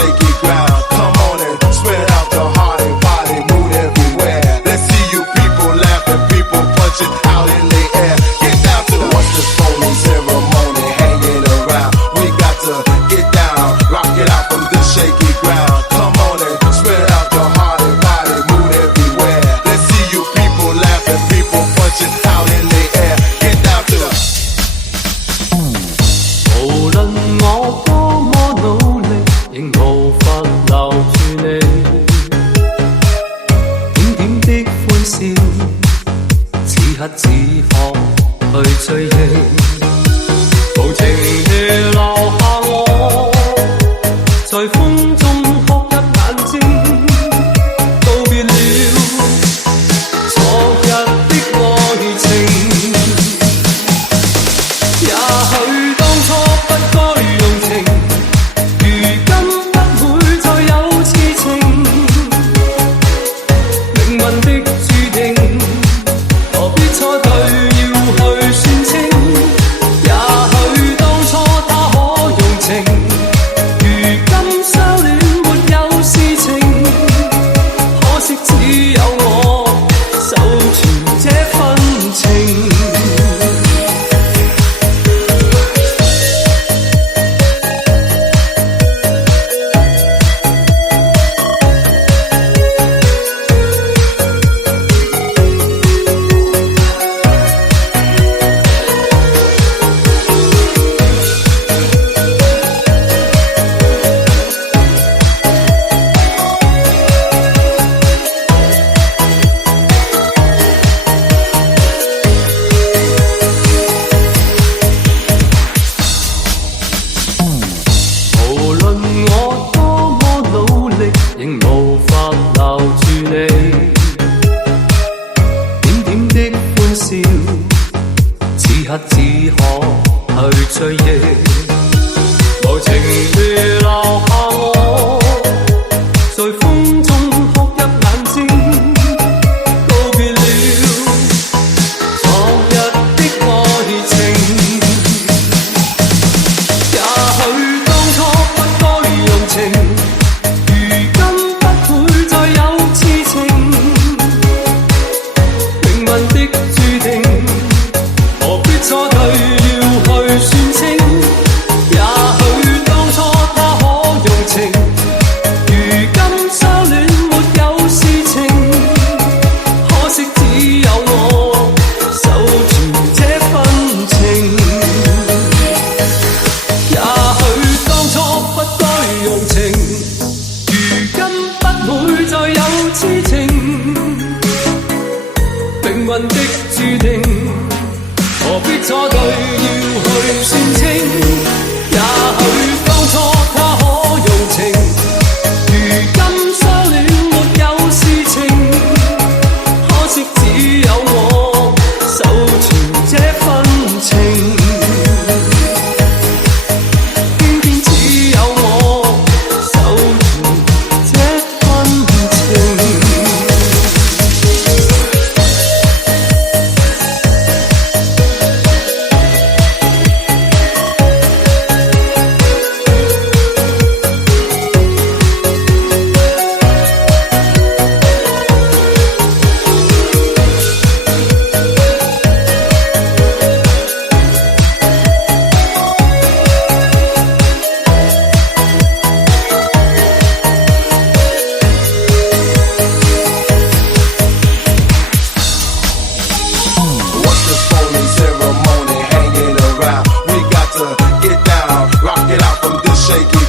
shaky ground. Come on and spread out the heart and body, mood everywhere. Let's see you people laughing, people punching out in the air. Get down to the what's this phony ceremony hanging around. We got to get down, rock it out from this shaky ground. Come on and spread out the heart and body, mood everywhere. Let's see you people laughing, people punching out in the air. Get down to the 無論我多麼努力，仍無法留住你。點點的歡笑，此刻只可去追憶，無情地留下我，在風中哭泣眼睛，告別了昨日的愛情。也許當初不該用情，如今不會再有痴情。命運的注定，何必錯對要去算清？也許當初他可用情，如今相戀沒有事情。可惜只有我守住這份情。無論我多麼努力，仍無法留住你。點點的歡笑，此刻只可去追憶，無情地留下我，在風中哭泣眼睛，告別了昨日的愛情。也許當初不該用情，如今不會再有痴情。命運的注定，何必錯對要去算清？也許當初他可用情，如今相戀沒有事情。可惜只有我守住這份情。也許當初不該用情，如今不會再有痴情。命運的注定，何必錯對要去算清？也許當初他可用情，如今相戀沒有事情。可惜只有我守住這份情。偏偏只有我守住這份情。what's this phony ceremony hanging around. We got to get down, rock it out from this shaky